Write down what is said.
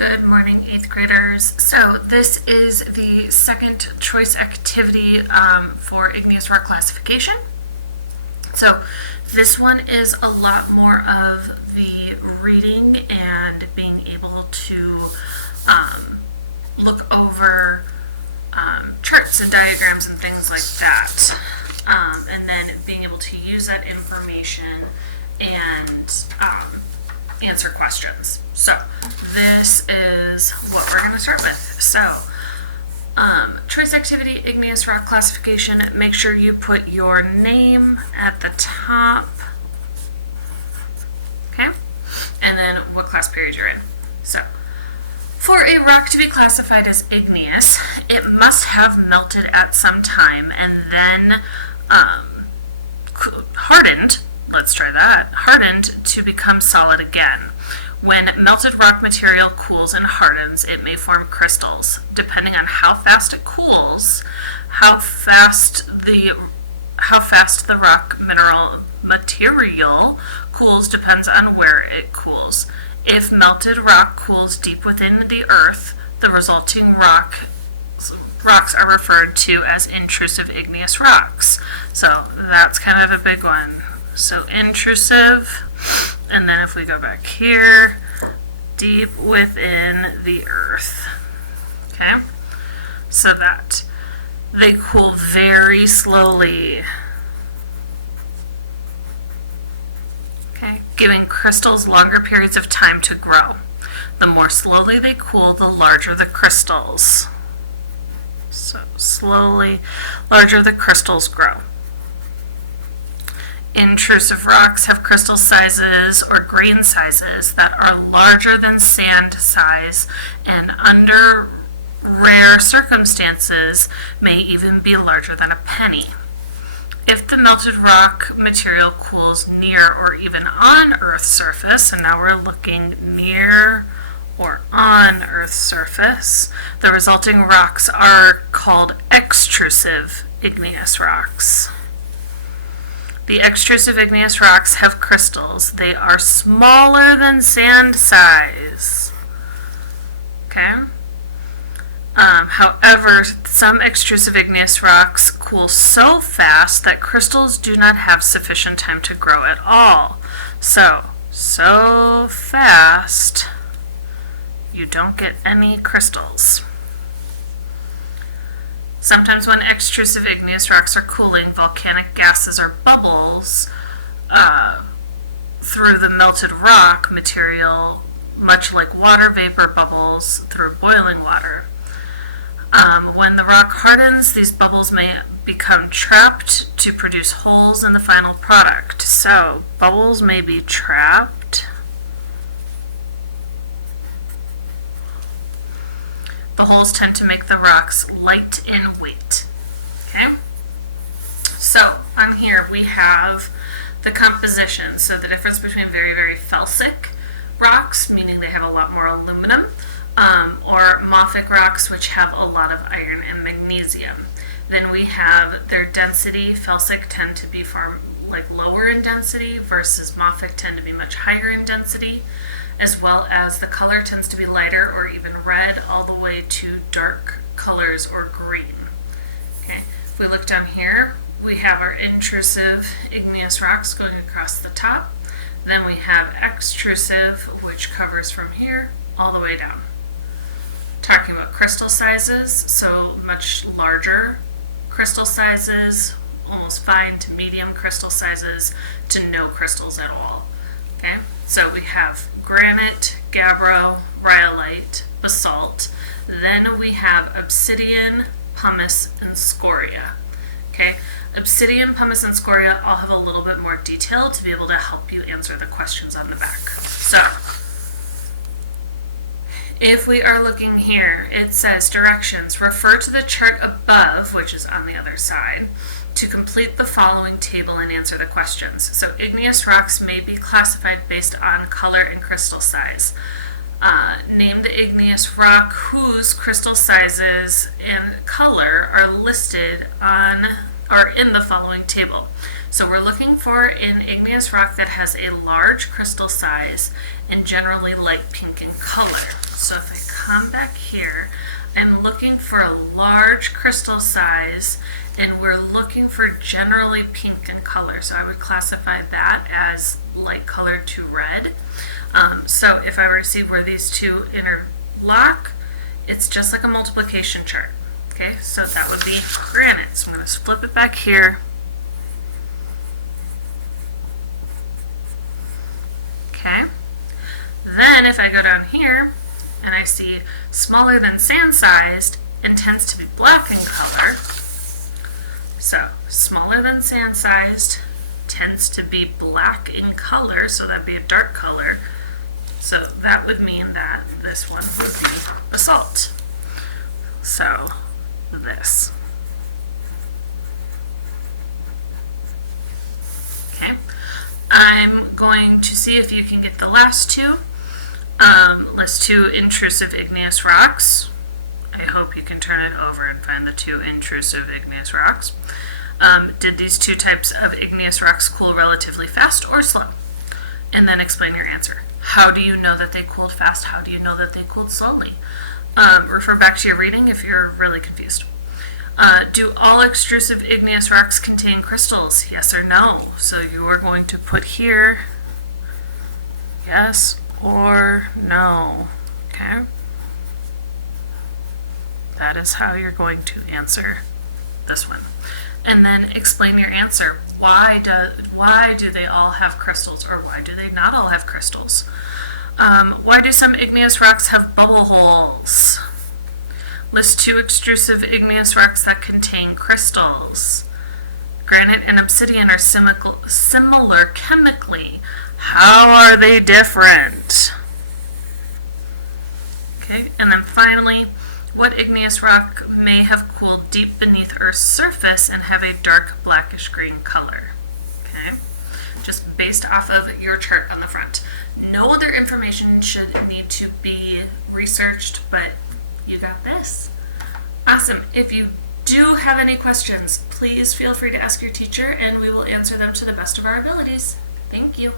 Good morning, 8th graders. So this is the second choice activity for Igneous rock classification. So this one is a lot more of the reading and being able to look over charts and diagrams and things like that. And then being able to use that information and answer questions. So this is what we're going to start with. So choice activity, igneous rock classification. Make sure you put your name at the top. Okay? And then what class period you're in. So for a rock to be classified as igneous, it must have melted at some time and then hardened. Let's try that. Hardened to become solid again. When melted rock material cools and hardens, it may form crystals. Depending on how fast it cools, how fast the rock material cools depends on where it cools. If melted rock cools deep within the earth, the resulting rocks are referred to as intrusive igneous rocks. So that's kind of a big one. So intrusive, and then if we go back here, deep within the earth. Okay, so that they cool very slowly. Okay, giving crystals longer periods of time to grow. The more slowly they cool, the larger the crystals. So slowly, larger the crystals grow. Intrusive rocks have crystal sizes or grain sizes that are larger than sand size and under rare circumstances may even be larger than a penny. If the melted rock material cools near or even on Earth's surface, and now we're looking near or on Earth's surface, the resulting rocks are called extrusive igneous rocks. The extrusive igneous rocks have crystals. They are smaller than sand size. Okay? However, some extrusive igneous rocks cool so fast that crystals do not have sufficient time to grow at all. So fast, you don't get any crystals. Sometimes when extrusive igneous rocks are cooling, volcanic gases or bubbles through the melted rock material, much like water vapor bubbles through boiling water. When the rock hardens, these bubbles may become trapped to produce holes in the final product. So, bubbles may be trapped. The holes tend to make the rocks light in weight. Okay? So, on here we have the composition. So, the difference between very, very felsic rocks, meaning they have a lot more aluminum, or mafic rocks, which have a lot of iron and magnesium. Then we have their density. Felsic tend to be far lower in density versus mafic tend to be much higher in density, as well as the color tends to be lighter or even red all the way to dark colors or green. Okay, if we look down here, we have our intrusive igneous rocks going across the top. Then we have extrusive, which covers from here all the way down. Talking about crystal sizes, so much larger crystal sizes, almost fine to medium crystal sizes, to no crystals at all. Okay, so we have granite, gabbro, rhyolite, basalt. Then we have obsidian, pumice, and scoria. Okay, obsidian, pumice, and scoria all have a little bit more detail to be able to help you answer the questions on the back. So, if we are looking here, it says directions. Refer to the chart above, which is on the other side, to complete the following table and answer the questions. So igneous rocks may be classified based on color and crystal size. Name the igneous rock whose crystal sizes and color are listed on or in the following table. So we're looking for an igneous rock that has a large crystal size and generally light pink in color. So if I come back here, I'm looking for a large crystal size, and we're looking for generally pink in color. So I would classify that as light colored to red. So if I were to see where these two interlock, it's just like a multiplication chart. Okay, so that would be granite. So I'm going to flip it back here. Okay, then if I go down here and I see smaller than sand-sized and tends to be black in color, so smaller than sand-sized tends to be black in color, so that'd be a dark color. So that would mean that this one would be basalt. So this. Okay. I'm going to see if you can get the last two. List two intrusive igneous rocks. I hope you can turn it over and find the two intrusive igneous rocks. Did these two types of igneous rocks cool relatively fast or slow? And then explain your answer. How do you know that they cooled fast? How do you know that they cooled slowly? Refer back to your reading if you're really confused. Do all extrusive igneous rocks contain crystals? Yes or no? So you are going to put here yes or no. Okay? That is how you're going to answer this one. And then explain your answer. Why do they all have crystals, or why do they not all have crystals? Why do some igneous rocks have bubble holes? List two extrusive igneous rocks that contain crystals. Granite and obsidian are similar chemically. How are they different? Okay, and then finally, what igneous rock may have cooled deep beneath Earth's surface and have a dark blackish green color? Okay, just based off of your chart on the front. No other information should need to be researched, but you got this. Awesome. If you do have any questions, please feel free to ask your teacher and we will answer them to the best of our abilities. Thank you.